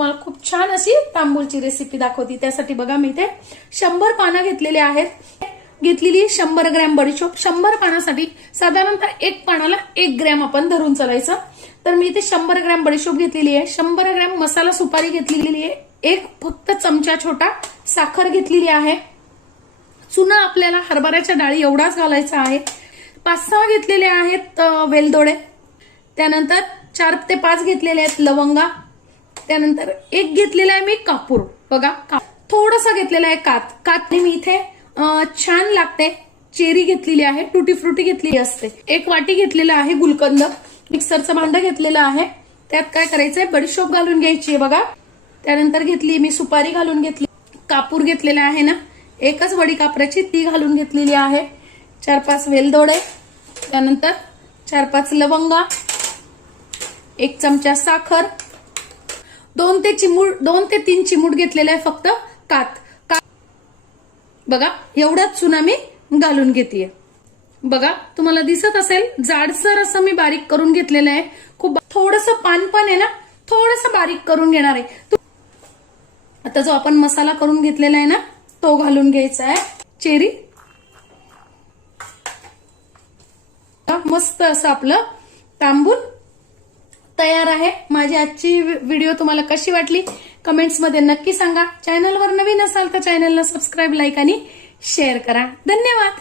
तुम्हाला खूप छान अशी तांबूलची रेसिपी दाखवते. त्यासाठी बघा मी इथे शंभर पानं घेतलेले आहेत. घेतलेली शंभर ग्रॅम बडीशोप शंभर पानासाठी साधारणतः एक पानाला एक ग्रॅम आपण धरून चालायचं. तर मी इथे शंभर ग्रॅम बडीशोप घेतलेली आहे. शंभर ग्रॅम मसाला सुपारी घेतलेली आहे. एक फक्त चमचा छोटा साखर घेतलेली आहे. चुना आपल्याला हरभऱ्याच्या डाळी एवढाच घालायचा आहे. पाच सहा घेतलेले आहेत वेलदोडे. त्यानंतर चार ते पाच घेतलेले आहेत लवंगा. त्यानंतर एक घेतलेला आहे मी कापूर. बघा का थोडासा घेतलेला आहे कात. कात मी इथे छान लागते. चेरी घेतलेली आहे टुटी फ्रुटी घेतलेली असते. एक वाटी घेतलेला आहे गुलकंद. मिक्सरचं भांडं घेतलेलं आहे. त्यात काय करायचंय? बडीशोप घालून घ्यायची आहे बघा. त्यानंतर घेतली मी सुपारी घालून घेतली. कापूर घेतलेला आहे ना? एकच वडी कापराची ती घालून घेतलेली आहे. चार पाच वेलदोडे. त्यानंतर चार पाच लवंगा. एक चमचा साखर. दोन ते चिमूड दोन ते तीन चिमूड घेतलेला आहे फक्त कात. कात बघा एवढाच चुना मी घालून घेतेय. बघा तुम्हाला दिसत असेल जाडसर असं मी बारीक करून घेतलेलं आहे. खूप थोडस पान पण आहे ना थोडस बारीक करून घेणार आहे. आता जो आपण मसाला करून घेतलेला आहे ना तो घालून घ्यायचा आहे. चेरी. मस्त असं आपलं तांबूल. तयार आहे. माझी आजची व्हिडिओ तुम्हाला कशी वाटली? कमेंट्समध्ये नक्की सांगा. चॅनलवर नवीन असाल तर चॅनलला सबस्क्राईब लाईक आणि शेअर करा. धन्यवाद.